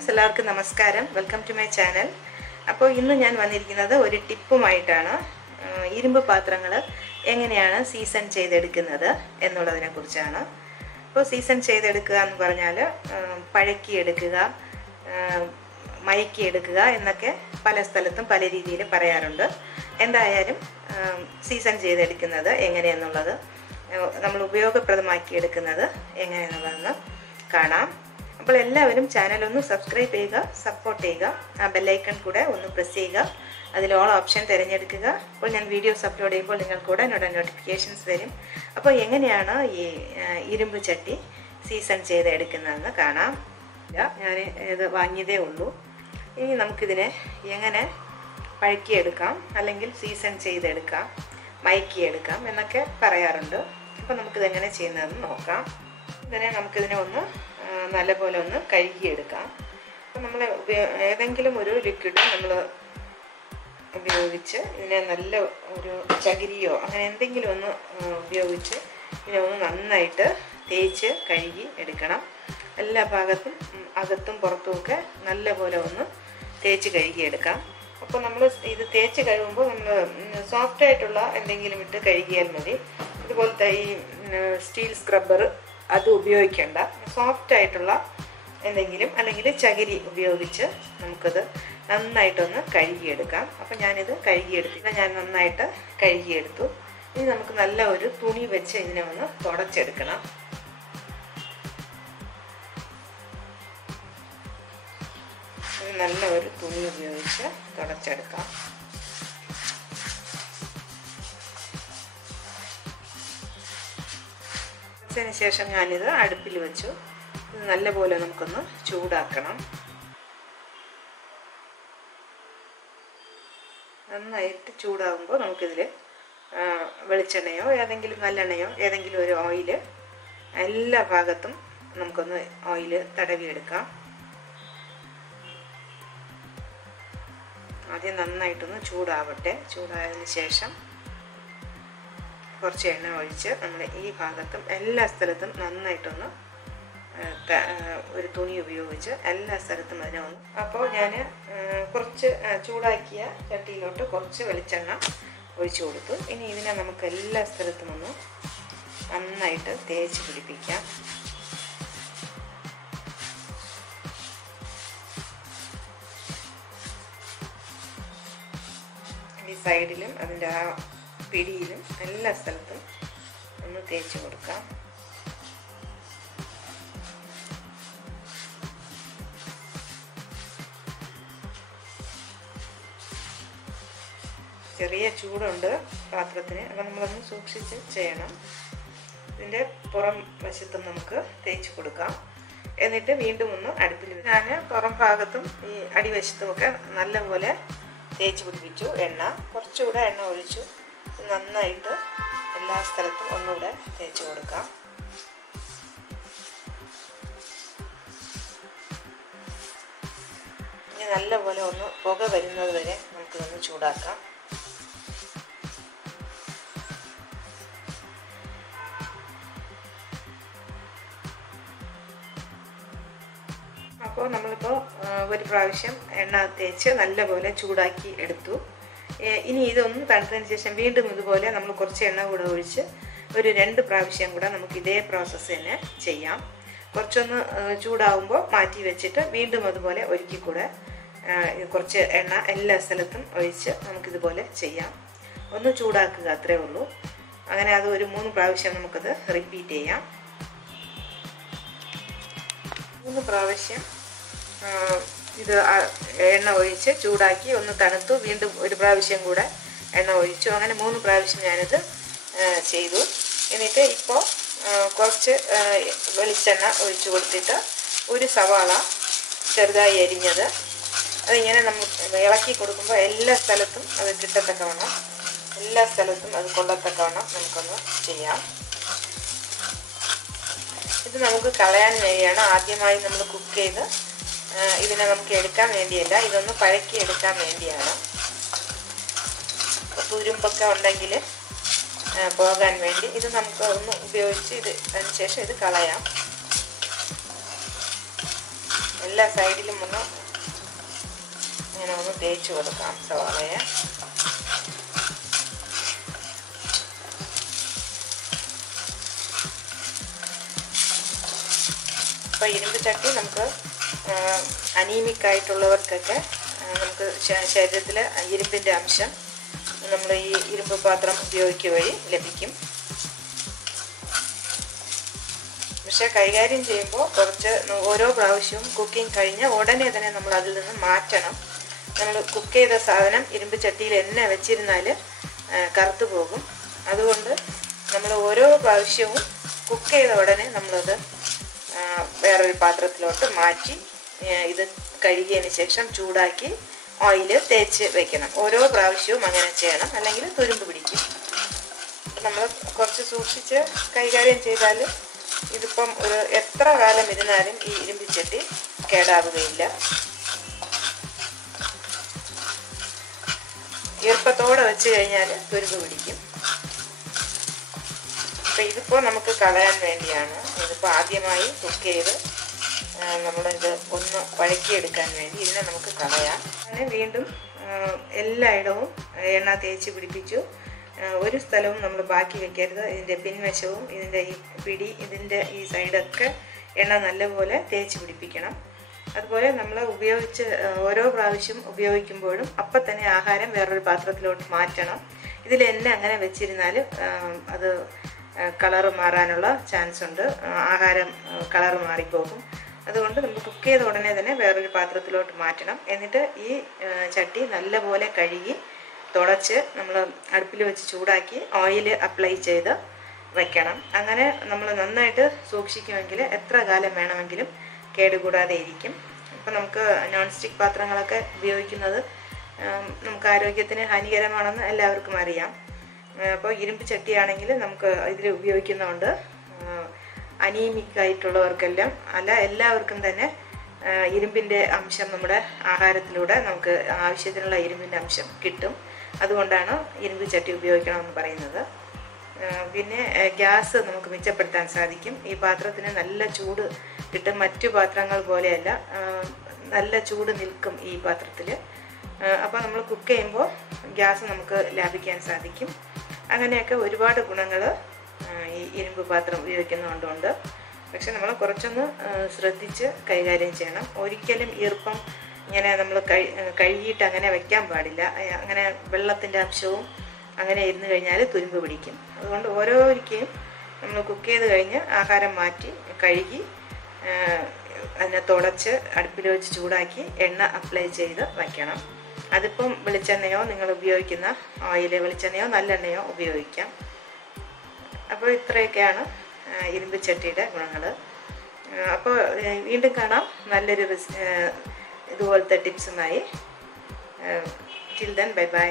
എല്ലാവർക്കും നമസ്കാരം. Welcome to my channel. അപ്പോൾ ഇന്ന് ഞാൻ വന്നിരിക്കുന്നത് ഒരു ടിപ്പുമായിട്ടാണ്. ഇരുമ്പ് പാത്രങ്ങൾ എങ്ങനെയാണ് സീസൺ ചെയ്തെടുക്കുന്നത് എന്നുള്ളതിനെ കുറിച്ചാണ്. അപ്പോൾ സീസൺ ചെയ്തെടുക്കുക എന്ന് പറഞ്ഞാൽ പഴക്കിയെടുക്കുക, മയക്കിയെടുക്കുക എന്നൊക്കെ പല സ്ഥലത്തും പല രീതിയിൽ പറയാറുണ്ട്. എന്തായാലും സീസൺ ചെയ്തെടുക്കുന്നത് എങ്ങനെയെന്നുള്ളത്, നമ്മൾ ഉപയോഗപ്രദമാക്കിയെടുക്കുന്നത് എങ്ങനെയെന്നുള്ളതെന്ന് കാണാം. അപ്പോൾ എല്ലാവരും ചാനൽ ഒന്ന് സബ്സ്ക്രൈബ് ചെയ്യുക, സപ്പോർട്ട് ചെയ്യുക, ആ ബെല്ലൈക്കൺ കൂടെ ഒന്ന് പ്രസ് ചെയ്യുക, അതിൽ ഓൾ ഓപ്ഷൻ തിരഞ്ഞെടുക്കുക. അപ്പോൾ ഞാൻ വീഡിയോസ് അപ്ലോഡ് ചെയ്യുമ്പോൾ നിങ്ങൾക്ക് ഉടനോടെ നോട്ടിഫിക്കേഷൻസ് വരും. അപ്പോൾ എങ്ങനെയാണ് ഈ ഇരുമ്പ് ചട്ടി സീസൺ ചെയ്തെടുക്കുന്നതെന്ന് കാണാം. ഞാൻ ഇത് വാങ്ങിയതേ ഉള്ളൂ. ഇനി നമുക്കിതിനെ എങ്ങനെ പഴക്കിയെടുക്കാം, അല്ലെങ്കിൽ സീസൺ ചെയ്തെടുക്കാം, മയക്കിയെടുക്കാം എന്നൊക്കെ പറയാറുണ്ട്. അപ്പോൾ നമുക്കിതെങ്ങനെ ചെയ്യുന്നതെന്ന് നോക്കാം. നമുക്കിതിനെ ഒന്ന് നല്ലപോലെ ഒന്ന് കഴുകിയെടുക്കാം. അപ്പം നമ്മൾ ഏതെങ്കിലും ഒരു ലിക്വിഡ് നമ്മൾ ഉപയോഗിച്ച് ഇതിനെ നല്ല ഒരു ചകിരിയോ അങ്ങനെ എന്തെങ്കിലും ഒന്ന് ഉപയോഗിച്ച് ഇതിനെ ഒന്ന് നന്നായിട്ട് തേച്ച് കഴുകി എടുക്കണം. എല്ലാ ഭാഗത്തും അകത്തും പുറത്തുമൊക്കെ നല്ലപോലെ ഒന്ന് തേച്ച് കഴുകിയെടുക്കാം. അപ്പോൾ നമ്മൾ ഇത് തേച്ച് കഴുകുമ്പോൾ നമ്മൾ സോഫ്റ്റായിട്ടുള്ള എന്തെങ്കിലും ഇട്ട് കഴുകിയാൽ മതി. ഇതുപോലത്തെ ഈ സ്റ്റീൽ സ്ക്രബ്ബർ അത് ഉപയോഗിക്കേണ്ട. സോഫ്റ്റായിട്ടുള്ള എന്തെങ്കിലും അല്ലെങ്കിൽ ചകിരി ഉപയോഗിച്ച് നമുക്കത് നന്നായിട്ടൊന്ന് കഴുകിയെടുക്കാം. അപ്പം ഞാനിത് ഞാൻ നന്നായിട്ട് കഴുകിയെടുത്തു. ഇനി നമുക്ക് നല്ല ഒരു തുണി വെച്ച് ഇതിനെ ഒന്ന് തുടച്ചെടുക്കണം. നല്ല ഒരു തുണി ഉപയോഗിച്ച് തുടച്ചെടുക്കാം. അതിന് ശേഷം ഞാനിത് അടുപ്പിൽ വെച്ചു. ഇത് നല്ലപോലെ നമുക്കൊന്ന് ചൂടാക്കണം. നന്നായിട്ട് ചൂടാകുമ്പോൾ നമുക്കിതിൽ വെളിച്ചെണ്ണയോ ഏതെങ്കിലും നല്ലെണ്ണയോ ഏതെങ്കിലും ഒരു ഓയില് എല്ലാ ഭാഗത്തും നമുക്കൊന്ന് ഓയില് തടവിയെടുക്കാം. ആദ്യം നന്നായിട്ടൊന്ന് ചൂടാവട്ടെ. ചൂടായതിന് ശേഷം കുറച്ച് എണ്ണ ഒഴിച്ച് നമ്മൾ ഈ ഭാഗത്തും എല്ലാ സ്ഥലത്തും നന്നായിട്ടൊന്ന് ഒരു തുണി ഉപയോഗിച്ച് എല്ലാ സ്ഥലത്തും അതിനെ ഒന്ന്. അപ്പോൾ ഞാൻ കുറച്ച് ചൂടാക്കിയ ചട്ടിയിലോട്ട് കുറച്ച് വെളിച്ചെണ്ണ ഒഴിച്ചു കൊടുത്തു. ഇനി ഇതിനെ നമുക്ക് എല്ലാ സ്ഥലത്തും ഒന്ന് നന്നായിട്ട് തേച്ച് പിടിപ്പിക്കാം. ഈ സൈഡിലും അതിൻ്റെ ആ പിടിയിലും എല്ലാ സ്ഥലത്തും ഒന്ന് തേച്ച് കൊടുക്കാം. ചെറിയ ചൂടുണ്ട് പാത്രത്തിന്, അപ്പം നമ്മളൊന്ന് സൂക്ഷിച്ച് ചെയ്യണം. ഇതിൻ്റെ പുറം വശത്തും നമുക്ക് തേച്ച് കൊടുക്കാം. എന്നിട്ട് വീണ്ടും ഒന്ന് അടുപ്പിൽ ഞാൻ പുറം ഭാഗത്തും ഈ അടിവശത്തുമൊക്കെ നല്ലപോലെ തേച്ച് പിടിപ്പിച്ചു. കുറച്ചുകൂടെ എണ്ണ ഒഴിച്ചു. നന്നായിട്ട് എല്ലാ സ്ഥലത്തും ഒന്നുകൂടെ തേച്ച് കൊടുക്കാം. ഇനി നല്ലപോലെ ഒന്ന് പുക വരുന്നത് വരെ നമുക്കിതൊന്ന് ചൂടാക്കാം. അപ്പോൾ നമ്മളിപ്പോൾ ഒരു പ്രാവശ്യം എണ്ണ തേച്ച് നല്ലപോലെ ചൂടാക്കി എടുത്തു. ഇനി ഇതൊന്ന് തണുത്തതിന് ശേഷം വീണ്ടും ഇതുപോലെ നമ്മൾ കുറച്ച് എണ്ണ കൂടെ ഒഴിച്ച് ഒരു 2 പ്രാവശ്യം കൂടെ നമുക്ക് ഇതേ പ്രോസസ്സ് തന്നെ ചെയ്യാം. കുറച്ചൊന്ന് ചൂടാവുമ്പോൾ മാറ്റി വെച്ചിട്ട് വീണ്ടും അതുപോലെ ഒരിക്കൽ കൂടെ കുറച്ച് എണ്ണ എല്ലാ സ്ഥലത്തും ഒഴിച്ച് നമുക്കിതുപോലെ ചെയ്യാം. ഒന്ന് ചൂടാക്കുക, അത്രേ ഉള്ളൂ. അങ്ങനെ അത് ഒരു 3 പ്രാവശ്യം നമുക്കത് റിപ്പീറ്റ് ചെയ്യാം. 3 പ്രാവശ്യം ഇത് എണ്ണ ഒഴിച്ച് ചൂടാക്കി ഒന്ന് തണുത്തു. വീണ്ടും ഒരു പ്രാവശ്യം കൂടെ എണ്ണ ഒഴിച്ചു. അങ്ങനെ 3 പ്രാവശ്യം ഞാനിത് ചെയ്തു. എന്നിട്ട് ഇപ്പോൾ കുറച്ച് വെളിച്ചെണ്ണ ഒഴിച്ചു കൊടുത്തിട്ട് ഒരു സവാള ചെറുതായി അരിഞ്ഞത് അതിങ്ങനെ നമ്മൾ ഇളക്കി കൊടുക്കുമ്പോൾ എല്ലാ സ്ഥലത്തും അത് കിട്ടത്തക്കവണ്ണം, എല്ലാ സ്ഥലത്തും അത് കൊള്ളത്തക്കവണ്ണം നമുക്കൊന്ന് ചെയ്യാം. ഇത് നമുക്ക് കളയാൻ വേണ്ടിയാണ്. ആദ്യമായി നമ്മൾ കുക്ക് ചെയ്ത് ഇതിനെ നമുക്ക് എടുക്കാൻ വേണ്ടിയല്ല, ഇതൊന്ന് പഴക്കി എടുക്കാൻ വേണ്ടിയാണ്. തുരുമ്പൊക്കെ ഉണ്ടെങ്കിൽ പോകാൻ വേണ്ടി ഇത് നമുക്ക് ഒന്ന് ഉപയോഗിച്ച് അതിന് ശേഷം ഇത് കളയാം. എല്ലാ സൈഡിലും ഒന്ന് ഇങ്ങനെ ഒന്ന് തേച്ച് കൊടുക്കാം സവാളയെ. അപ്പോൾ ഇരുമ്പ് ചട്ടി നമുക്ക് അനീമിക് ആയിട്ടുള്ളവർക്കൊക്കെ നമുക്ക് ശരീരത്തിൽ ഇരുമ്പിൻ്റെ അംശം നമ്മൾ ഈ ഇരുമ്പ് പാത്രം ഉപയോഗിക്കുക വഴി ലഭിക്കും. പക്ഷേ കൈകാര്യം ചെയ്യുമ്പോൾ കുറച്ച് ഓരോ പ്രാവശ്യവും കുക്കിംഗ് കഴിഞ്ഞ് ഉടനെ തന്നെ നമ്മൾ അതിൽ നിന്ന് മാറ്റണം. നമ്മൾ കുക്ക് ചെയ്ത സാധനം ഇരുമ്പ് ചട്ടിയിൽ എന്നെ വെച്ചിരുന്നാൽ കറുത്തു പോകും. അതുകൊണ്ട് നമ്മൾ ഓരോ പ്രാവശ്യവും കുക്ക് ചെയ്ത ഉടനെ നമ്മളത് വേറൊരു പാത്രത്തിലോട്ട് മാറ്റി ഇത് കഴുകിയതിന് ശേഷം ചൂടാക്കി ഓയിൽ തേച്ച് വെക്കണം. ഓരോ പ്രാവശ്യവും അങ്ങനെ ചെയ്യണം, അല്ലെങ്കിൽ തുരുമ്പ് പിടിക്കും. നമ്മൾ കുറച്ച് സൂക്ഷിച്ച് കൈകാര്യം ചെയ്താൽ ഇതിപ്പം ഒരു എത്ര കാലം ഇരുന്നാലും ഈ ഇരുമ്പ് ചട്ടി കേടാവുകയില്ല. ഈർപ്പത്തോടെ വെച്ച് കഴിഞ്ഞാൽ തുരുമ്പ് പിടിക്കും. അപ്പം ഇതിപ്പോൾ നമുക്ക് കളയാൻ വേണ്ടിയാണ്. ഇതിപ്പോൾ ആദ്യമായി കുക്ക് ചെയ്ത് നമ്മളിത് ഒന്ന് വഴക്കിയെടുക്കാൻ വേണ്ടി ഇതിനെ നമുക്ക് കളയാം. അങ്ങനെ വീണ്ടും എല്ലായിടവും എണ്ണ തേച്ച് പിടിപ്പിച്ചു. ഒരു സ്ഥലവും നമ്മൾ ബാക്കി വെക്കരുത്. ഇതിൻ്റെ പിൻവശവും ഇതിൻ്റെ ഈ പിടി, ഇതിൻ്റെ ഈ സൈഡൊക്കെ എണ്ണ നല്ലപോലെ തേച്ച് പിടിപ്പിക്കണം. അതുപോലെ നമ്മൾ ഓരോ പ്രാവശ്യം ഉപയോഗിക്കുമ്പോഴും അപ്പം തന്നെ ആഹാരം വേറൊരു പാത്രത്തിലോട്ട് മാറ്റണം. ഇതിൽ എണ്ണ അങ്ങനെ വെച്ചിരുന്നാൽ അത് കളറ് മാറാനുള്ള ചാൻസ് ഉണ്ട്. ആഹാരം കളറ് മാറിപ്പോകും. അതുകൊണ്ട് നമ്മൾ കുക്ക് ചെയ്ത ഉടനെ തന്നെ വേറൊരു പാത്രത്തിലോട്ട് മാറ്റണം. എന്നിട്ട് ഈ ചട്ടി നല്ലപോലെ കഴുകി തുടച്ച് നമ്മൾ അടുപ്പിൽ വെച്ച് ചൂടാക്കി ഓയിൽ അപ്ലൈ ചെയ്ത് വയ്ക്കണം. അങ്ങനെ നമ്മൾ നന്നായിട്ട് സൂക്ഷിക്കുമെങ്കിൽ എത്ര കാലം വേണമെങ്കിലും കേടുകൂടാതെ ഇരിക്കും. ഇപ്പം നമുക്ക് നോൺ സ്റ്റിക്ക് പാത്രങ്ങളൊക്കെ ഉപയോഗിക്കുന്നത് നമുക്ക് ആരോഗ്യത്തിന് ഹാനികരമാണെന്ന് എല്ലാവർക്കും അറിയാം. അപ്പോൾ ഇരുമ്പ് ചട്ടിയാണെങ്കിൽ നമുക്ക് ഇതിൽ ഉപയോഗിക്കുന്നതുകൊണ്ട് അനീമിക് ആയിട്ടുള്ളവർക്കെല്ലാം എല്ലാവർക്കും തന്നെ ഇരുമ്പിൻ്റെ അംശം നമ്മുടെ ആഹാരത്തിലൂടെ നമുക്ക് ആവശ്യത്തിനുള്ള ഇരുമ്പിൻ്റെ അംശം കിട്ടും. അതുകൊണ്ടാണ് ഇരുമ്പ് ചട്ടി ഉപയോഗിക്കണമെന്ന് പറയുന്നത്. പിന്നെ ഗ്യാസ് നമുക്ക് മിച്ചപ്പെടുത്താൻ സാധിക്കും. ഈ പാത്രത്തിന് നല്ല ചൂട് കിട്ടും. മറ്റു പാത്രങ്ങൾ പോലെയല്ല, നല്ല ചൂട് നിൽക്കും ഈ പാത്രത്തിൽ. അപ്പോൾ നമ്മൾ കുക്ക് ചെയ്യുമ്പോൾ ഗ്യാസ് നമുക്ക് ലാഭിക്കാൻ സാധിക്കും. അങ്ങനെയൊക്കെ ഒരുപാട് ഗുണങ്ങൾ ഈ ഇരുമ്പ് പാത്രം ഉപയോഗിക്കുന്നതുകൊണ്ടുണ്ട്. പക്ഷെ നമ്മൾ കുറച്ചൊന്ന് ശ്രദ്ധിച്ച് കൈകാര്യം ചെയ്യണം. ഒരിക്കലും ഈർപ്പം ഇങ്ങനെ നമ്മൾ കഴുകിയിട്ട് അങ്ങനെ വയ്ക്കാൻ പാടില്ല. അങ്ങനെ വെള്ളത്തിൻ്റെ അംശവും അങ്ങനെ ഇരുന്ന് കഴിഞ്ഞാൽ തുരുമ്പ് പിടിക്കും. അതുകൊണ്ട് ഓരോരിക്കലും നമ്മൾ കുക്ക് ചെയ്ത് കഴിഞ്ഞ് ആഹാരം മാറ്റി കഴുകി അതിനെ തുടച്ച് അടുപ്പിൽ വെച്ച് ചൂടാക്കി എണ്ണ അപ്ലൈ ചെയ്ത് വയ്ക്കണം. അതിപ്പം വെളിച്ചെണ്ണയോ നിങ്ങൾ ഉപയോഗിക്കുന്ന ഓയിൽ, വെളിച്ചെണ്ണയോ നല്ലെണ്ണയോ ഉപയോഗിക്കാം. അപ്പോൾ ഇത്രയൊക്കെയാണ് ഇരുമ്പ് ചട്ടിയുടെ ഗുണങ്ങൾ. അപ്പോൾ വീണ്ടും കാണാം നല്ലൊരു ഇതുപോലത്തെ ടിപ്സുമായി. Till then bye by.